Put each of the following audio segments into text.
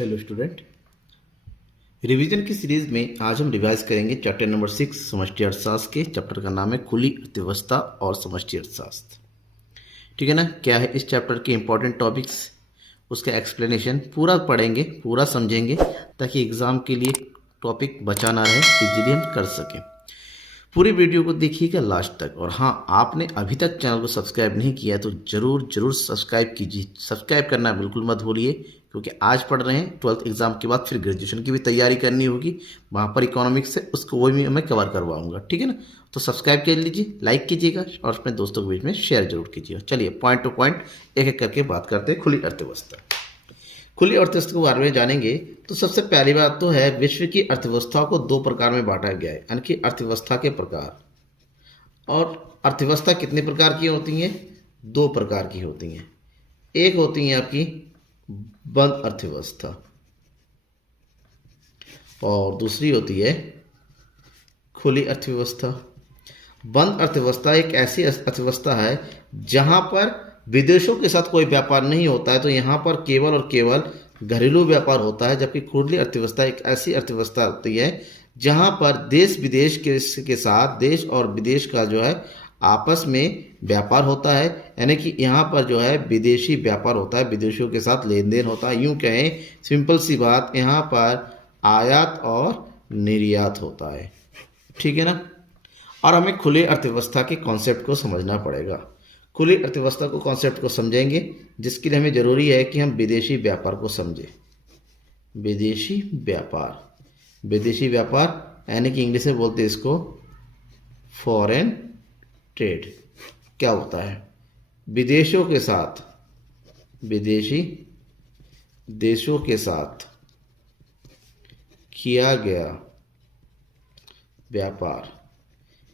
Hello student. Revision की series में आज हम रिवाइज करेंगे चैप्टर नंबर 6 समष्टि अर्थशास्त्र के। चैप्टर का नाम है खुली अर्थव्यवस्था और समष्टि अर्थशास्त्र। ठीक है ना। क्या है इस चैप्टर के इंपॉर्टेंट टॉपिक्स, उसका एक्सप्लेनेशन पूरा पढ़ेंगे, पूरा समझेंगे, ताकि एग्ज़ाम के लिए टॉपिक बचा ना रहे, इजीली हम कर सकें। पूरी वीडियो को देखिएगा लास्ट तक। और हाँ, आपने अभी तक चैनल को सब्सक्राइब नहीं किया है तो ज़रूर सब्सक्राइब कीजिए। सब्सक्राइब करना बिल्कुल मत भूलिए, क्योंकि आज पढ़ रहे हैं 12th एग्ज़ाम के बाद फिर ग्रेजुएशन की भी तैयारी करनी होगी। वहाँ पर इकोनॉमिक्स से उसको वो भी मैं कवर करवाऊँगा। ठीक है ना। तो सब्सक्राइब कर लीजिए, लाइक कीजिएगा और अपने दोस्तों के बीच में शेयर जरूर कीजिएगा। चलिए पॉइंट टू पॉइंट एक एक करके बात करते हैं। खुली अर्थव्यवस्था। खुली अर्थव्यवस्था के बारे में जानेंगे तो सबसे पहली बात तो है, विश्व की अर्थव्यवस्था को दो प्रकार में बांटा गया है, यानी कि अर्थव्यवस्था के प्रकार। और अर्थव्यवस्था कितने प्रकार की होती हैं? दो प्रकार की होती हैं। एक होती है आपकी बंद अर्थव्यवस्था और दूसरी होती है खुली अर्थव्यवस्था। बंद अर्थव्यवस्था एक ऐसी अर्थव्यवस्था है जहां पर विदेशों के साथ कोई व्यापार नहीं होता है, तो यहाँ पर केवल और केवल घरेलू व्यापार होता है। जबकि खुली अर्थव्यवस्था एक ऐसी अर्थव्यवस्था होती है जहां पर देश विदेश के साथ, देश और विदेश का जो है आपस में व्यापार होता है। यानी कि यहाँ पर जो है विदेशी व्यापार होता है, विदेशियों के साथ लेन देन होता है। यूँ कहें, सिंपल सी बात, यहाँ पर आयात और निर्यात होता है। ठीक है ना। और हमें खुली अर्थव्यवस्था के कॉन्सेप्ट को समझना पड़ेगा। खुली अर्थव्यवस्था को कॉन्सेप्ट को समझेंगे, जिसके लिए हमें ज़रूरी है कि हम विदेशी व्यापार को समझें। विदेशी व्यापार, विदेशी व्यापार यानी कि इंग्लिश में बोलते हैं इसको फॉरेन ट्रेड। क्या होता है? विदेशों के साथ, विदेशी देशों के साथ किया गया व्यापार,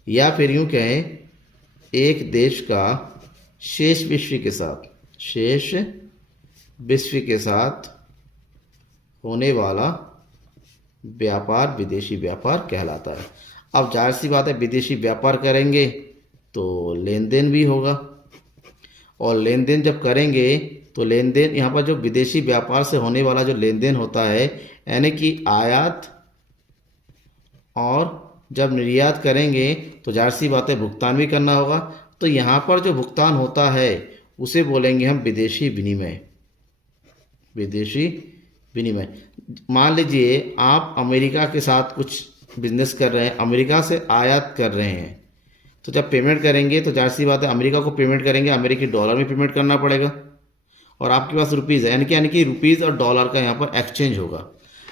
या फिर यूं कहें एक देश का शेष विश्व के साथ, शेष विश्व के साथ होने वाला व्यापार विदेशी व्यापार कहलाता है। अब जाहिर सी बात है, विदेशी व्यापार करेंगे तो लेन देन भी होगा, और लेन देन जब करेंगे तो लेन देन यहाँ पर जो विदेशी व्यापार से होने वाला जो लेन देन होता है, यानी कि आयात, और जब निर्यात करेंगे तो जाहिर सी बात है भुगतान भी करना होगा। तो यहाँ पर जो भुगतान होता है उसे बोलेंगे हम विदेशी विनिमय। विदेशी विनिमय। मान लीजिए आप अमेरिका के साथ कुछ बिजनेस कर रहे हैं, अमेरिका से आयात कर रहे हैं, तो जब पेमेंट करेंगे तो जाहिर सी बात है अमेरिका को पेमेंट करेंगे, अमेरिकी डॉलर में पेमेंट करना पड़ेगा, और आपके पास रुपीज़ है, यानी कि रुपीज़ और डॉलर का यहाँ पर एक्सचेंज होगा।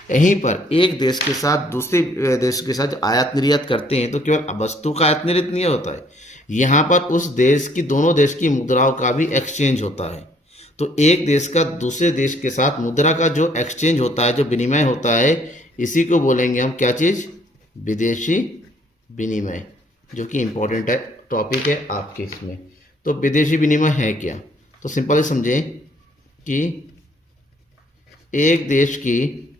यहीं पर एक देश के साथ दूसरे देश के साथ आयात निर्यात करते हैं तो केवल वस्तु का आयात निर्यात नहीं होता है, यहाँ पर उस देश की, दोनों देश की मुद्राओं का भी एक्सचेंज होता है। तो एक देश का दूसरे देश के साथ मुद्रा का जो एक्सचेंज होता है, जो विनिमय होता है, इसी को बोलेंगे हम क्या चीज़? विदेशी विनिमय, जो कि इम्पोर्टेंट है, टॉपिक है आपके इसमें। तो विदेशी विनिमय है क्या? तो सिंपल समझें कि एक देश की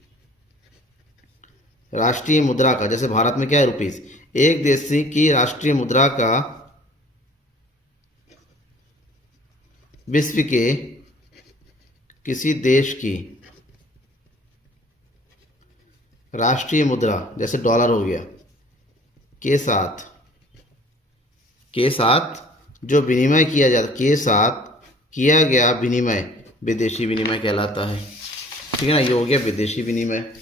राष्ट्रीय मुद्रा का, जैसे भारत में क्या है रुपीस, एक देश की राष्ट्रीय मुद्रा का विश्व के किसी देश की राष्ट्रीय मुद्रा, जैसे डॉलर हो गया, के साथ जो विनिमय किया जाता, के साथ किया गया विनिमय विदेशी विनिमय कहलाता है। ठीक है ना। ये हो गया विदेशी विनिमय।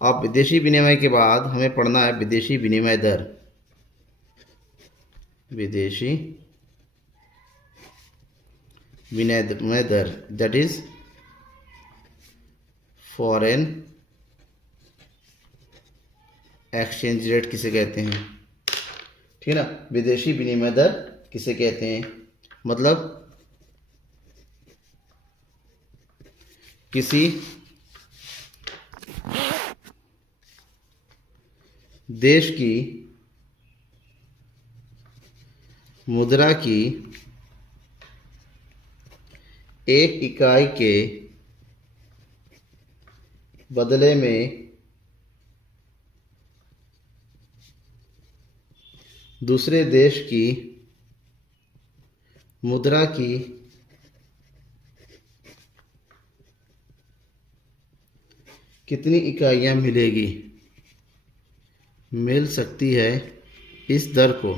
अब विदेशी विनिमय के बाद हमें पढ़ना है विदेशी विनिमय दर। विदेशी विनिमय दर, that is foreign exchange rate किसे कहते हैं? ठीक है ना। विदेशी विनिमय दर किसे कहते हैं? मतलब किसी देश की मुद्रा की एक इकाई के बदले में दूसरे देश की मुद्रा की कितनी इकाइयाँ मिल सकती है, इस दर को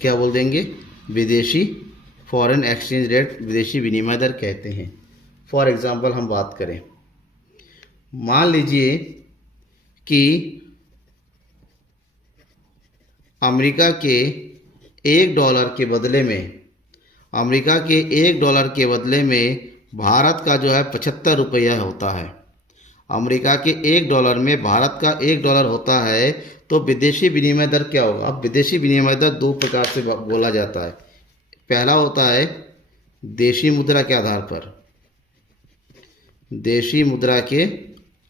क्या बोल देंगे? विदेशी फॉरेन एक्सचेंज रेट, विदेशी विनिमय दर कहते हैं। फॉर एग्जांपल हम बात करें, मान लीजिए कि अमेरिका के $1 के बदले में भारत का जो है 75 रुपया होता है। अमेरिका के $1 में भारत का $1 होता है, तो विदेशी विनिमय दर क्या होगा? अब विदेशी विनिमय दर दो प्रकार से बोला जाता है। पहला होता है देशी मुद्रा के आधार पर। देशी मुद्रा के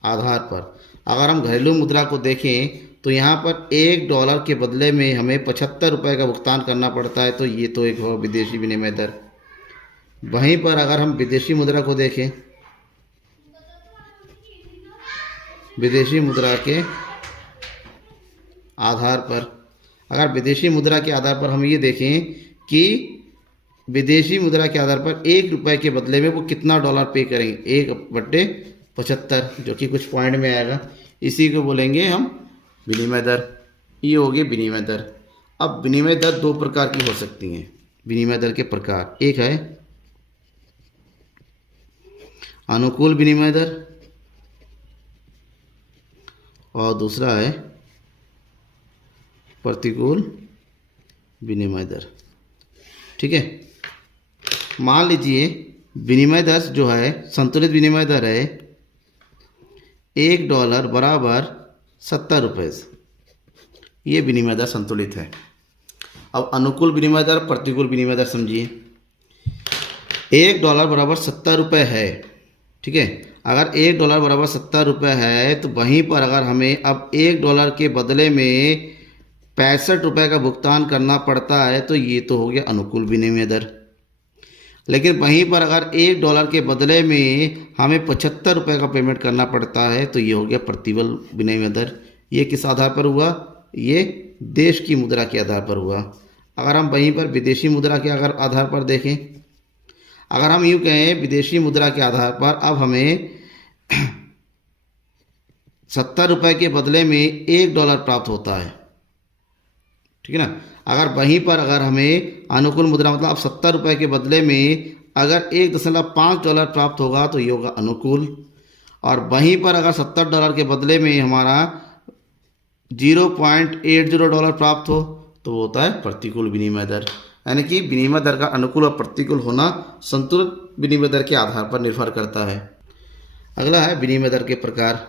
आधार पर अगर हम घरेलू मुद्रा को देखें तो यहाँ पर $1 के बदले में हमें 75 रुपये का भुगतान करना पड़ता है, तो ये तो एक हो विदेशी विनिमय दर। वहीं पर अगर हम विदेशी मुद्रा को देखें, विदेशी मुद्रा के आधार पर, अगर विदेशी मुद्रा के आधार पर हम ये देखें कि विदेशी मुद्रा के आधार पर $1 के बदले में वो कितना डॉलर पे करेंगे, 1/75, जो कि कुछ पॉइंट में आएगा। इसी को बोलेंगे हम विनिमय दर। ये हो गई विनिमय दर। अब विनिमय दर दो प्रकार की हो सकती हैं। विनिमय दर के प्रकार, एक है अनुकूल विनिमय दर और दूसरा है प्रतिकूल विनिमय दर। ठीक है, मान लीजिए विनिमय दर जो है, संतुलित विनिमय दर है $1 बराबर 70 रुपये। ये विनिमय दर संतुलित है। अब अनुकूल विनिमय दर, प्रतिकूल विनिमय दर समझिए। $1 बराबर 70 रुपये है, ठीक है। अगर $1 बराबर 70 रुपये है, तो वहीं पर अगर हमें अब $1 के बदले में 65 रुपये का भुगतान करना पड़ता है, तो ये तो हो गया अनुकूल विनिमय दर। लेकिन वहीं पर अगर $1 के बदले में हमें 75 रुपये का पेमेंट करना पड़ता है, तो ये हो गया प्रतिकूल विनिमय दर। ये किस आधार पर हुआ? ये देश की मुद्रा के आधार पर हुआ। अगर हम वहीं पर विदेशी मुद्रा के अगर आधार पर देखें, अगर हम यूँ कहें विदेशी मुद्रा के आधार पर अब हमें 70 रुपये के बदले में $1 प्राप्त होता है, ठीक है ना। अगर वहीं पर अगर हमें अनुकूल मुद्रा मतलब अब 70 रुपये के बदले में अगर $1.5 प्राप्त होगा, तो ये होगा अनुकूल। और वहीं पर अगर $70 के बदले में हमारा $0.80 प्राप्त हो, तो वो होता है प्रतिकूल विनिमय दर। यानी कि विनिमय दर का अनुकूल और प्रतिकूल होना संतुलित विनिमय दर के आधार पर निर्भर करता है। अगला है विनिमय दर के प्रकार।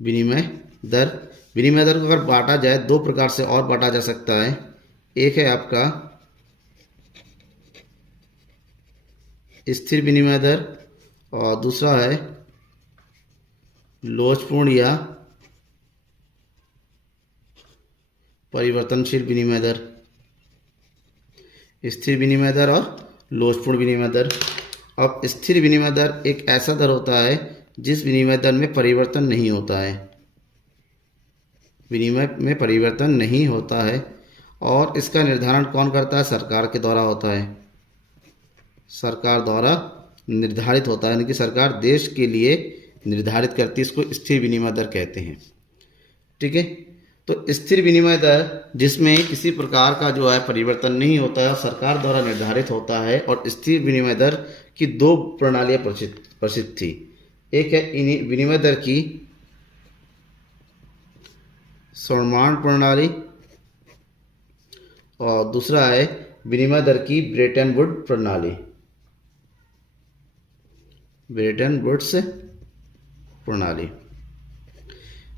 विनिमय दर, विनिमय दर को अगर बांटा जाए दो प्रकार से और बांटा जा सकता है। एक है आपका स्थिर विनिमय दर और दूसरा है लोचपूर्ण या परिवर्तनशील विनिमय दर। स्थिर विनिमय दर और लोचपूर्ण विनिमय दर। अब स्थिर विनिमय दर एक ऐसा दर होता है जिस विनिमय दर में परिवर्तन नहीं होता है, विनिमय में परिवर्तन नहीं होता है। और इसका निर्धारण कौन करता है? सरकार के द्वारा होता है, सरकार द्वारा निर्धारित होता है। यानी कि सरकार देश के लिए निर्धारित करती है, इसको स्थिर विनिमय दर कहते हैं। ठीक है, तो स्थिर विनिमय दर जिसमें किसी प्रकार का जो है परिवर्तन नहीं होता है, सरकार द्वारा निर्धारित होता है। और स्थिर विनिमय दर की दो प्रणालियाँ प्रसिद्ध थी। एक है विनिमय दर की स्वर्ण प्रणाली और दूसरा है विनिमय दर की ब्रेटन वुड प्रणाली। ब्रेटन वुड्स प्रणाली।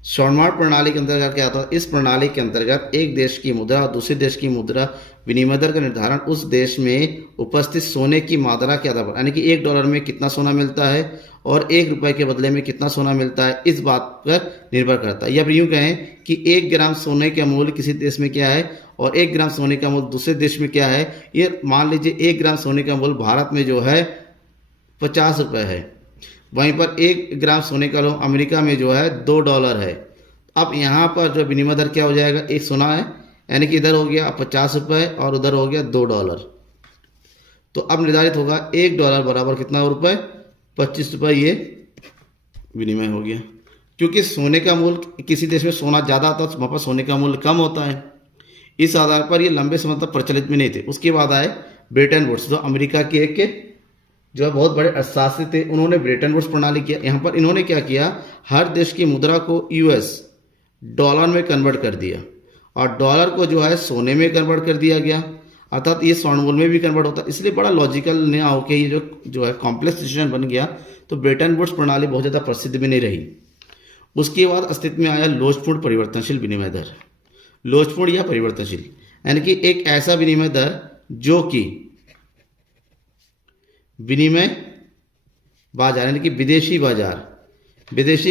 स्वर्ण प्रणाली के अंतर्गत क्या होता है? इस प्रणाली के अंतर्गत एक देश की मुद्रा और दूसरे देश की मुद्रा विनिमय दर का निर्धारण उस देश में उपस्थित सोने की मात्रा के आधार पर, यानी कि $1 में कितना सोना मिलता है और $1 के बदले में कितना सोना मिलता है, इस बात पर निर्भर करता है। या फिर यूँ कहें कि 1 ग्राम सोने का मूल्य किसी देश में क्या है और 1 ग्राम सोने का मूल्य दूसरे देश में क्या है। ये मान लीजिए 1 ग्राम सोने का मूल्य भारत में जो है 50 रुपये है, वहीं पर 1 ग्राम सोने का मूल्य अमेरिका में जो है $2 है। अब यहाँ पर जो विनिमय दर क्या हो जाएगा? एक सोना है, यानी कि इधर हो गया 50 रुपये और उधर हो गया $2। तो अब निर्धारित होगा $1 बराबर कितना रुपये? ₹25 ये विनिमय हो गया। क्योंकि सोने का मूल्य, किसी देश में सोना ज़्यादा आता है तो वहाँ पर सोने का मूल्य कम होता है, इस आधार पर ये लंबे समय तक प्रचलित में नहीं थे। उसके बाद आए ब्रेटन वुड्स, जो अमेरिका के एक जो है बहुत बड़े अर्थशास्त्री थे, उन्होंने ब्रेटन वुड्स प्रणाली किया। यहाँ पर इन्होंने क्या किया, हर देश की मुद्रा को यूएस डॉलर में कन्वर्ट कर दिया और डॉलर को जो है सोने में कन्वर्ट कर दिया गया, अर्थात ये स्वर्ण मूल्य में भी कन्वर्ट होता है। इसलिए बड़ा लॉजिकल नहीं होकर ये जो है कॉम्प्लेक्स सिचुएशन बन गया। तो ब्रेटन वुड्स प्रणाली बहुत ज़्यादा प्रसिद्ध भी नहीं रही। उसके बाद अस्तित्व में आया लोचपूर्ण परिवर्तनशील विनिमय दर। लोचपूर्ण या परिवर्तनशील यानी कि एक ऐसा विनिमय दर जो कि विनिमय बाजार यानी कि विदेशी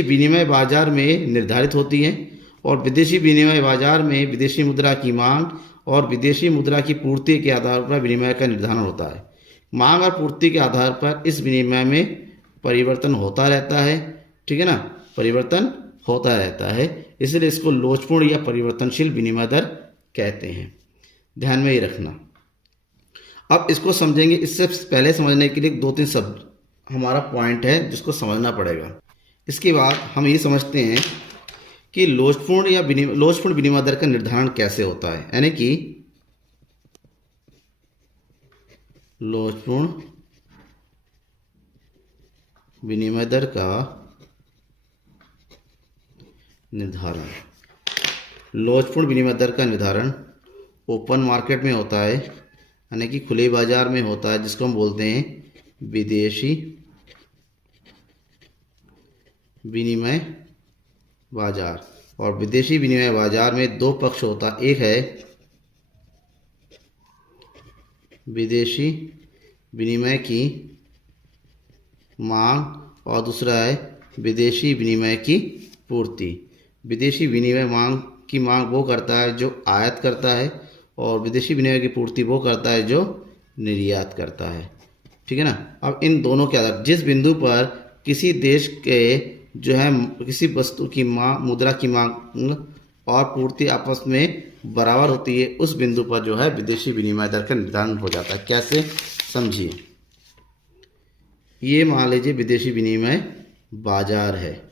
विनिमय बाजार में निर्धारित होती है और विदेशी विनिमय बाजार में विदेशी मुद्रा की मांग और विदेशी मुद्रा की पूर्ति के आधार पर विनिमय का निर्धारण होता है। मांग और पूर्ति के आधार पर इस विनिमय में परिवर्तन होता रहता है, ठीक है ना, परिवर्तन होता रहता है। इसलिए इसको लोचपूर्ण या परिवर्तनशील विनिमय दर कहते हैं। ध्यान में ये रखना। अब इसको समझेंगे, इससे पहले समझने के लिए 2-3 शब्द हमारा पॉइंट है जिसको समझना पड़ेगा। इसके बाद हम ये समझते हैं कि लोचपूर्ण विनिमय दर का निर्धारण कैसे होता है, यानी कि लोचपूर्ण विनिमय दर का निर्धारण। लोचपूर्ण विनिमय दर का निर्धारण ओपन मार्केट में होता है, यानी कि खुले बाजार में होता है, जिसको हम बोलते हैं विदेशी विनिमय बाजार। और विदेशी विनिमय बाजार में 2 पक्ष होता है, एक है विदेशी विनिमय की मांग और दूसरा है विदेशी विनिमय की पूर्ति। विदेशी विनिमय मांग वो करता है जो आयात करता है और विदेशी विनिमय की पूर्ति वो करता है जो निर्यात करता है, ठीक है ना। अब इन दोनों के आधार जिस बिंदु पर किसी देश के जो है किसी वस्तु की मुद्रा की मांग और पूर्ति आपस में बराबर होती है, उस बिंदु पर जो है विदेशी विनिमय दर का निर्धारण हो जाता है। कैसे, समझिए। ये मान लीजिए विदेशी विनिमय बाजार है।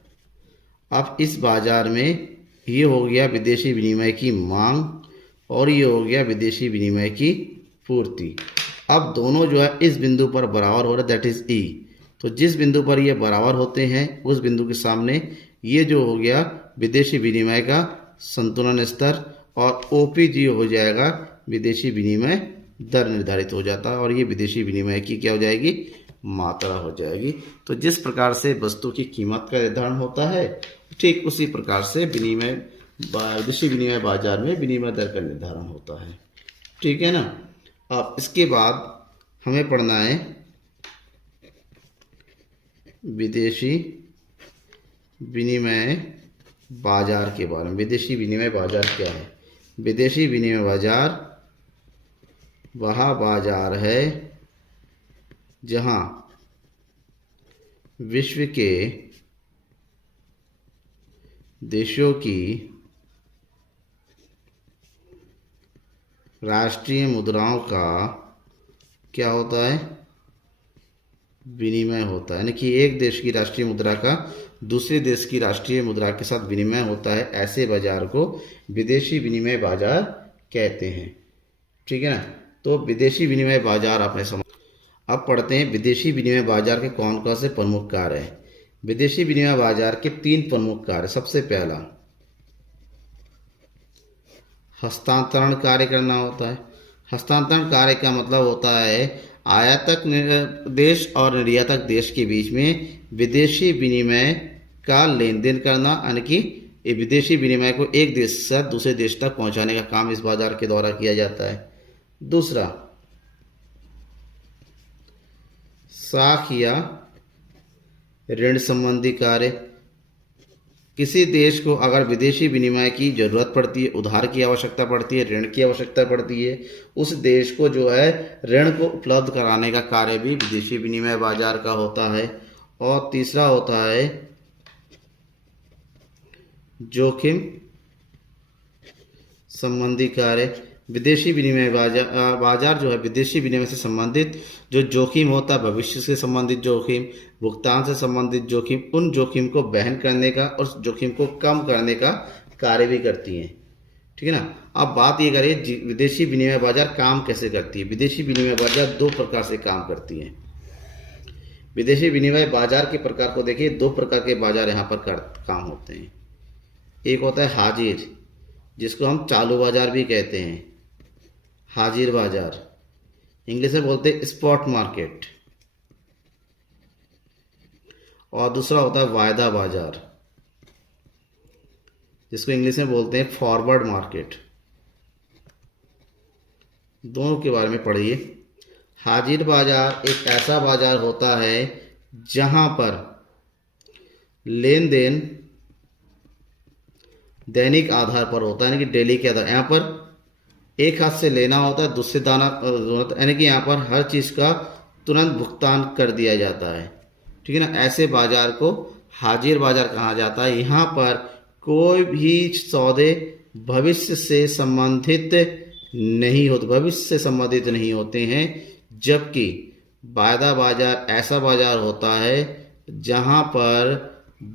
अब इस बाजार में ये हो गया विदेशी विनिमय की मांग और ये हो गया विदेशी विनिमय की पूर्ति। अब दोनों जो है इस बिंदु पर बराबर हो रहा है, दैट इज ई। तो जिस बिंदु पर ये बराबर होते हैं उस बिंदु के सामने ये जो हो गया विदेशी विनिमय का संतुलन स्तर और ओपीजी हो जाएगा, विदेशी विनिमय दर निर्धारित हो जाता है और ये विदेशी विनिमय की क्या हो जाएगी, मात्रा हो जाएगी। तो जिस प्रकार से वस्तु की कीमत का निर्धारण होता है, ठीक उसी प्रकार से विदेशी विनिमय बाजार में विनिमय दर का निर्धारण होता है, ठीक है ना। अब इसके बाद हमें पढ़ना है विदेशी विनिमय बाजार के बारे में। विदेशी विनिमय बाजार क्या है? विदेशी विनिमय बाजार वह बाजार है जहां विश्व के देशों की राष्ट्रीय मुद्राओं का क्या होता है, विनिमय होता है। यानी कि एक देश की राष्ट्रीय मुद्रा का दूसरे देश की राष्ट्रीय मुद्रा के साथ विनिमय होता है, ऐसे बाजार को विदेशी विनिमय बाजार कहते हैं, ठीक है ना। तो विदेशी विनिमय बाजार आपने समझ। अब पढ़ते हैं विदेशी विनिमय बाजार के कौन कौन से प्रमुख कार्य हैं। विदेशी विनिमय बाजार के 3 प्रमुख कार्य। सबसे पहला हस्तांतरण कार्य करना होता है। हस्तांतरण कार्य का मतलब होता है आयातक देश और निर्यातक देश के बीच में विदेशी विनिमय का लेन देन करना, यानी कि विदेशी विनिमय को एक देश से दूसरे देश तक पहुंचाने का काम इस बाजार के द्वारा किया जाता है। दूसरा साख या ऋण संबंधी कार्य। किसी देश को अगर विदेशी विनिमय की जरूरत पड़ती है, उधार की आवश्यकता पड़ती है, ऋण की आवश्यकता पड़ती है, उस देश को जो है ऋण को उपलब्ध कराने का कार्य भी विदेशी विनिमय बाजार का होता है। और तीसरा होता है जोखिम संबंधी कार्य। विदेशी विनिमय बाजार जो है विदेशी विनिमय से संबंधित जो जोखिम होता है, भविष्य से संबंधित जोखिम, भुगतान से संबंधित जोखिम, उन जोखिम को वहन करने का और उस जोखिम को कम करने का कार्य भी करती हैं। ठीक है ना। अब बात ये करें विदेशी विनिमय बाजार काम कैसे करती है। विदेशी विनिमय बाजार दो प्रकार से काम करती है। विदेशी विनिमय बाजार के प्रकार को देखिए, दो प्रकार के बाजार यहाँ पर काम होते हैं। एक होता है हाजिर, जिसको हम चालू बाजार भी कहते हैं, हाजिर बाजार, इंग्लिश में बोलते हैं स्पॉट मार्केट। और दूसरा होता है वायदा बाजार, जिसको इंग्लिश में बोलते हैं फॉरवर्ड मार्केट। दोनों के बारे में पढ़िए। हाजिर बाजार एक ऐसा बाजार होता है जहां पर लेन देन दैनिक आधार पर होता है, यानी कि डेली के आधार। यहाँ पर एक हाथ से लेना होता है, दूसरे दाना यानी कि यहाँ पर हर चीज़ का तुरंत भुगतान कर दिया जाता है। ठीक है ना। ऐसे बाजार को हाजिर बाजार कहा जाता है। यहाँ पर कोई भी सौदे भविष्य से संबंधित नहीं होते हैं, जबकि वायदा बाजार ऐसा बाजार होता है जहाँ पर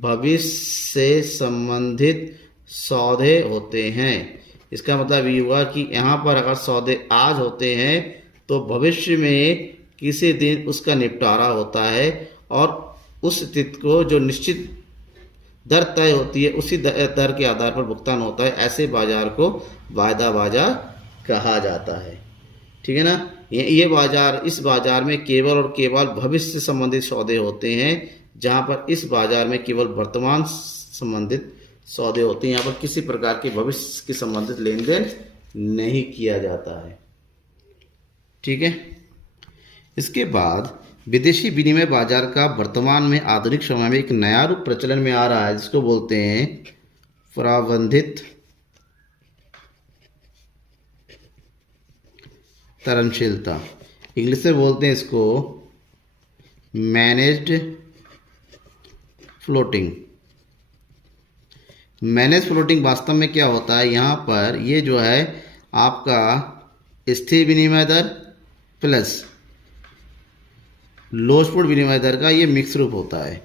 भविष्य से संबंधित सौदे होते हैं। इसका मतलब ये हुआ कि यहाँ पर अगर सौदे आज होते हैं तो भविष्य में किसी दिन उसका निपटारा होता है और उस तिथि को जो निश्चित दर तय होती है उसी दर के आधार पर भुगतान होता है। ऐसे बाजार को वायदा बाजार कहा जाता है। ठीक है ना। ये बाजार, इस बाजार में केवल और केवल भविष्य से संबंधित सौदे होते हैं, जहाँ पर इस बाजार में केवल वर्तमान संबंधित सौदे होते हैं। यहाँ पर किसी प्रकार के भविष्य के संबंधित लेन देन नहीं किया जाता है। ठीक है। इसके बाद विदेशी विनिमय बाजार का वर्तमान में आधुनिक समय में एक नया रूप प्रचलन में आ रहा है, जिसको बोलते हैं प्रबंधित तरलशीलता। इंग्लिश में बोलते हैं इसको मैनेज्ड फ्लोटिंग। मैनेज फ्लोटिंग वास्तव में क्या होता है, यहाँ पर ये जो है आपका स्थिर विनिमय दर प्लस लोचपूर्ण विनिमय दर का ये मिक्स रूप होता है।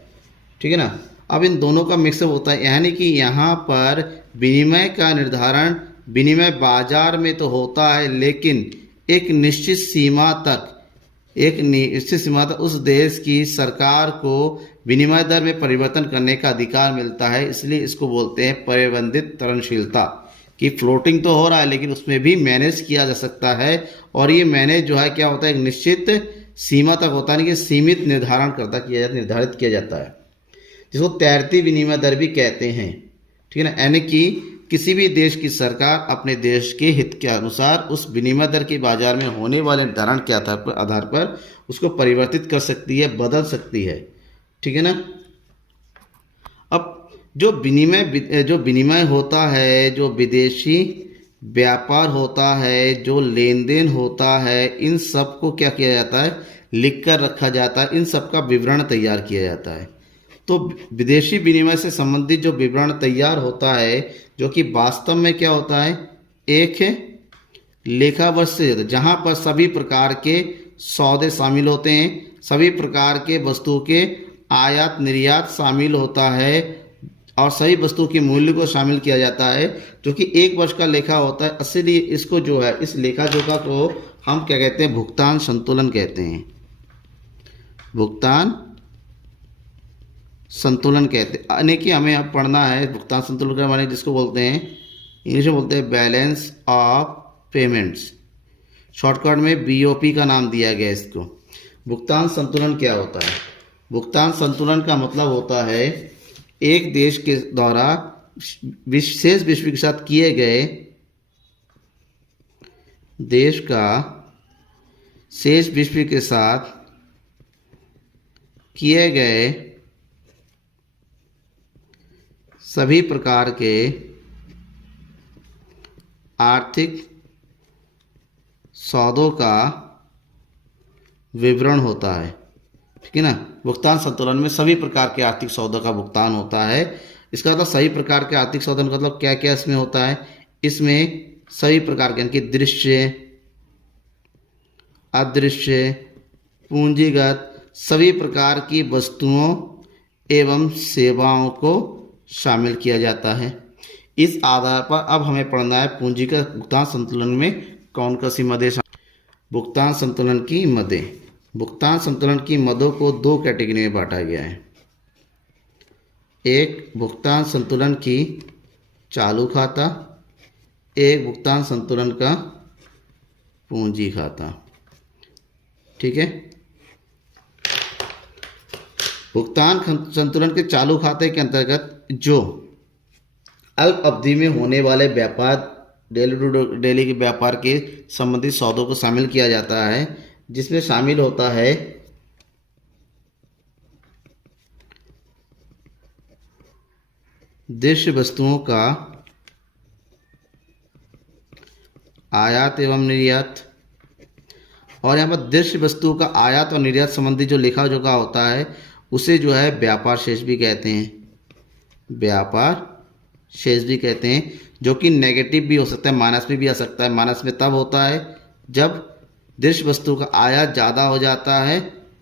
ठीक है ना। अब इन दोनों का मिक्सअप होता है, यानी कि यहाँ पर विनिमय का निर्धारण विनिमय बाजार में तो होता है, लेकिन एक निश्चित सीमा तक उस देश की सरकार को विनिमय दर में परिवर्तन करने का अधिकार मिलता है। इसलिए इसको बोलते हैं प्रबंधित तरलशीलता, कि फ्लोटिंग तो हो रहा है लेकिन उसमें भी मैनेज किया जा सकता है। और ये मैनेज जो है क्या होता है, एक निश्चित सीमा तक होता है, कि सीमित निर्धारित किया जाता है, जिसको तैरती विनिमय दर भी कहते हैं। ठीक है ना। यानी कि किसी भी देश की सरकार अपने देश के हित के अनुसार उस विनिमय दर के बाजार में होने वाले निर्धारण के आधार पर उसको परिवर्तित कर सकती है, बदल सकती है। ठीक है ना। अब जो विनिमय होता है, जो विदेशी व्यापार होता है, जो लेन देन होता है, इन सब को क्या किया जाता है, लिख कर रखा जाता है। इन सब का विवरण तैयार किया जाता है। तो विदेशी विनिमय से संबंधित जो विवरण तैयार होता है, जो कि वास्तव में क्या होता है, एक लेखावर्ष से, जहाँ पर सभी प्रकार के सौदे शामिल होते हैं, सभी प्रकार के वस्तुओं के आयात निर्यात शामिल होता है और सही वस्तु के मूल्य को शामिल किया जाता है, जो कि एक वर्ष का लेखा होता है। इसलिए इसको जो है, इस लेखा जोखा को हम क्या कहते हैं, भुगतान संतुलन कहते हैं। भुगतान संतुलन कहते हैं, यानी कि हमें अब पढ़ना है भुगतान संतुलन का माने, जिसको बोलते हैं इंग्लिश में बोलते हैं बैलेंस ऑफ पेमेंट्स। शॉर्टकट में बीओपी का नाम दिया गया इसको। भुगतान संतुलन क्या होता है? भुगतान संतुलन का मतलब होता है एक देश के द्वारा विशेष विश्व के साथ किए गए देश का शेष विश्व के साथ किए गए सभी प्रकार के आर्थिक सौदों का विवरण होता है। ठीक है ना। भुगतान संतुलन में सभी प्रकार के आर्थिक सौदों का भुगतान होता है। इसका मतलब सही प्रकार के आर्थिक सौदों का मतलब क्या क्या इसमें होता है? इसमें सभी प्रकार के, यानी कि दृश्य, अदृश्य, पूंजीगत सभी प्रकार की वस्तुओं एवं सेवाओं को शामिल किया जाता है। इस आधार पर अब हमें पढ़ना है पूंजीगत भुगतान संतुलन में कौन कौन सी मदें। भुगतान संतुलन की मदें। भुगतान संतुलन की मदों को दो कैटेगरी में बांटा गया है। एक भुगतान संतुलन की चालू खाता, एक भुगतान संतुलन का पूंजी खाता। ठीक है। भुगतान संतुलन के चालू खाते के अंतर्गत जो अल्प अवधि में होने वाले व्यापार, डेली के व्यापार के संबंधित सौदों को शामिल किया जाता है, जिसमें शामिल होता है दृश्य वस्तुओं का आयात एवं निर्यात। और यहाँ पर दृश्य वस्तुओं का आयात और निर्यात संबंधी जो लेखा जोखा होता है उसे जो है व्यापार शेष भी कहते हैं। व्यापार शेष भी कहते हैं, जो कि नेगेटिव भी हो सकता है, माइनस में भी आ सकता है। माइनस में तब होता है जब दृश्य वस्तु का आयात ज़्यादा हो जाता है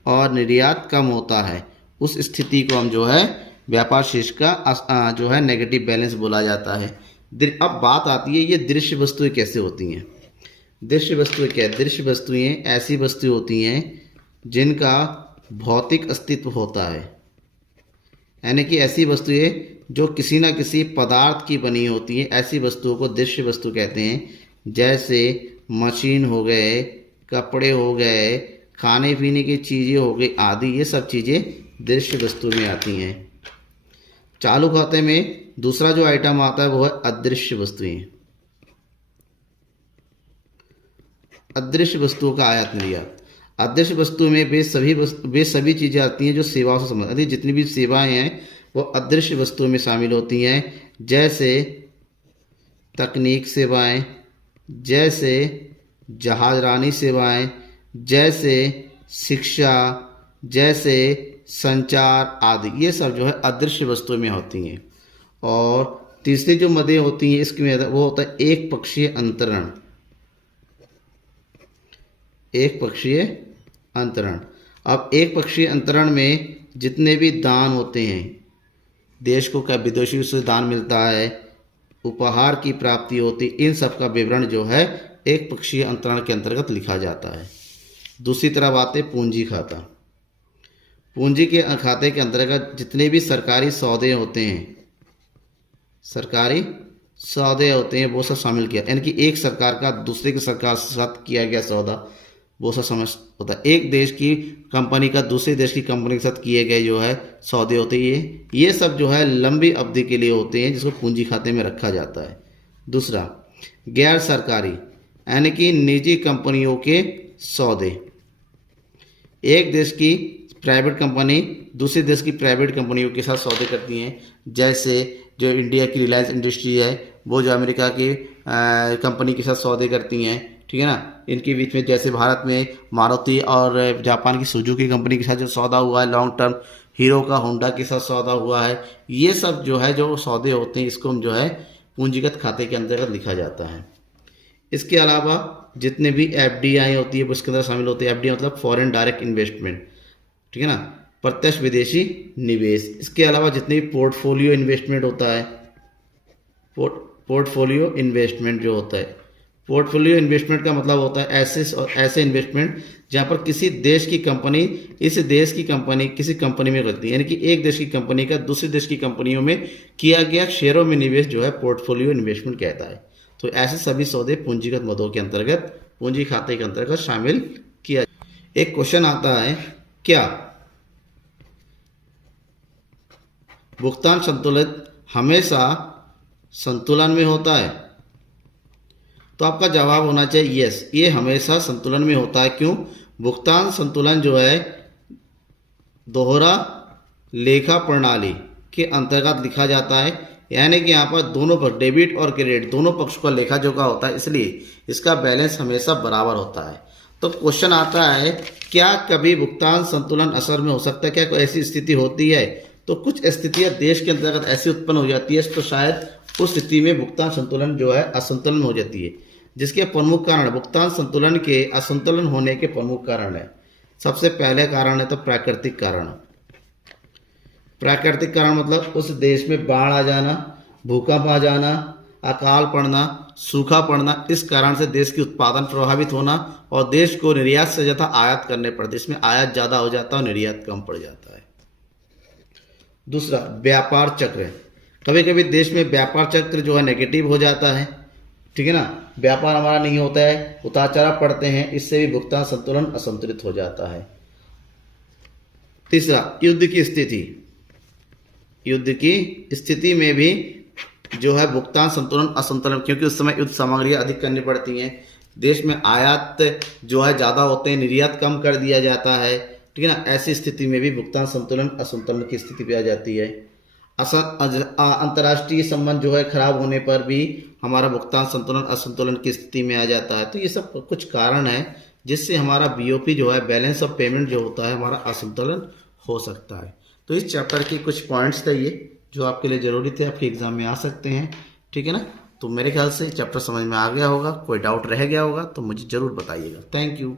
और निर्यात कम होता है। उस स्थिति को हम जो है व्यापार शेष का जो है नेगेटिव बैलेंस बोला जाता है। अब बात आती है ये दृश्य वस्तुएं कैसे होती हैं। दृश्य वस्तुएं क्या है? दृश्य वस्तुएं ऐसी वस्तुएं होती हैं जिनका भौतिक अस्तित्व होता है, यानी कि ऐसी वस्तुएं जो किसी न किसी पदार्थ की बनी होती हैं, ऐसी वस्तुओं को दृश्य वस्तु कहते हैं। जैसे मशीन हो गए, कपड़े हो गए, खाने पीने की चीज़ें हो गई आदि, ये सब चीज़ें दृश्य वस्तु में आती हैं। चालू खाते में दूसरा जो आइटम आता है वो है अदृश्य वस्तुएं। अदृश्य वस्तुओं का आयात निर्यात। अदृश्य वस्तु में वे सभी चीज़ें आती हैं जो सेवाओं से संबंधित, जितनी भी सेवाएं हैं वो अदृश्य वस्तुओं में शामिल होती हैं। जैसे तकनीक सेवाएं, जैसे जहाजरानी सेवाएं, जैसे शिक्षा, जैसे संचार आदि, ये सब जो है अदृश्य वस्तुओं में होती हैं। और तीसरी जो मदें होती हैं इसमें वो होता है एक पक्षीय अंतरण। एक पक्षीय अंतरण। अब एक पक्षीय अंतरण में जितने भी दान होते हैं, देश को क्या विदेशी से दान मिलता है, उपहार की प्राप्ति होती, इन सब का विवरण जो है एक पक्षीय अंतरण के अंतर्गत लिखा जाता है। दूसरी तरफ आते पूंजी खाता। पूंजी के खाते के अंतर्गत जितने भी सरकारी सौदे होते हैं, सरकारी सौदे होते हैं वो सब शामिल किया, यानी कि एक सरकार का दूसरे की सरकार के साथ किया गया सौदा, वो सब समझ होता है। एक देश की कंपनी का दूसरे देश की कंपनी के साथ किए गए जो है सौदे होते हैं, ये सब जो है लंबी अवधि के लिए होते हैं, जिसको पूंजी खाते में रखा जाता है। दूसरा गैर सरकारी, यानी कि निजी कंपनियों के सौदे। एक देश की प्राइवेट कंपनी दूसरे देश की प्राइवेट कंपनियों के साथ सौदे करती हैं। जैसे जो इंडिया की रिलायंस इंडस्ट्री है वो जो अमेरिका की कंपनी के साथ सौदे करती हैं, ठीक है ना। इनके बीच में जैसे भारत में मारुति और जापान की सुजुकी कंपनी के साथ जो सौदा हुआ है लॉन्ग टर्म, हीरो का होंडा के साथ सौदा हुआ है, ये सब जो है जो सौदे होते हैं इसको हम जो है पूंजीगत खाते के अंतर्गत लिखा जाता है। इसके अलावा जितने भी एफडीआई होती है उसके अंदर शामिल होते हैं। एफडीआई मतलब फॉरेन डायरेक्ट इन्वेस्टमेंट, ठीक है ना, प्रत्यक्ष विदेशी निवेश। इसके अलावा जितने भी पोर्टफोलियो इन्वेस्टमेंट होता है, पोर्टफोलियो इन्वेस्टमेंट जो होता है, पोर्टफोलियो इन्वेस्टमेंट का मतलब होता है ऐसे इन्वेस्टमेंट जहाँ पर किसी देश की कंपनी इस देश की कंपनी किसी कंपनी में करती है, यानी कि एक देश की कंपनी का दूसरे देश की कंपनियों में किया गया शेयरों में निवेश जो है पोर्टफोलियो इन्वेस्टमेंट कहता है। तो ऐसे सभी सौदे पूंजीगत मदों के अंतर्गत पूंजी खाते के अंतर्गत शामिल किया। एक क्वेश्चन आता है, क्या भुगतान संतुलित हमेशा संतुलन में होता है? तो आपका जवाब होना चाहिए यस, ये हमेशा संतुलन में होता है। क्यों? भुगतान संतुलन जो है दोहरा लेखा प्रणाली के अंतर्गत लिखा जाता है, यानी कि यहाँ पर दोनों पक्ष डेबिट और क्रेडिट दोनों पक्ष का लेखा जोखा होता है, इसलिए इसका बैलेंस हमेशा बराबर होता है। तो क्वेश्चन आता है, क्या कभी भुगतान संतुलन असर में हो सकता है? क्या कोई ऐसी स्थिति होती है? तो कुछ स्थितियां देश के अंतर्गत ऐसी उत्पन्न हो जाती है, तो शायद उस स्थिति में भुगतान संतुलन जो है असंतुलन हो जाती है, जिसके प्रमुख कारण भुगतान संतुलन के असंतुलन होने के प्रमुख कारण है। सबसे पहले कारण है तो प्राकृतिक कारण। प्राकृतिक कारण मतलब उस देश में बाढ़ आ जाना, भूकंप आ जाना, अकाल पड़ना, सूखा पड़ना, इस कारण से देश की उत्पादन प्रभावित होना और देश को निर्यात से ज़्यादा आयात करने पड़ते, इसमें आयात ज़्यादा हो जाता है और निर्यात कम पड़ जाता है। दूसरा व्यापार चक्र। कभी कभी देश में व्यापार चक्र जो है नेगेटिव हो जाता है, ठीक है ना, व्यापार हमारा नहीं होता है, उतार चढ़ाव पड़ते हैं, इससे भी भुगतान संतुलन असंतुलित हो जाता है। तीसरा युद्ध की स्थिति। युद्ध की स्थिति में भी जो है भुगतान संतुलन असंतुलन, क्योंकि उस समय युद्ध सामग्रियां अधिक करनी पड़ती हैं, देश में आयात जो है ज़्यादा होते हैं, निर्यात कम कर दिया जाता है, ठीक है ना, ऐसी स्थिति में भी भुगतान संतुलन असंतुलन की स्थिति पे आ जाती है। अंतर्राष्ट्रीय संबंध जो है खराब होने पर भी हमारा भुगतान संतुलन असंतुलन की स्थिति में आ जाता है। तो ये सब कुछ कारण है जिससे हमारा बीओपी जो है बैलेंस ऑफ पेमेंट जो होता है हमारा असंतुलन हो सकता है। तो इस चैप्टर के कुछ पॉइंट्स थे ये जो आपके लिए ज़रूरी थे, आपके एग्जाम में आ सकते हैं, ठीक है ना। तो मेरे ख्याल से चैप्टर समझ में आ गया होगा, कोई डाउट रह गया होगा तो मुझे ज़रूर बताइएगा। Thank you.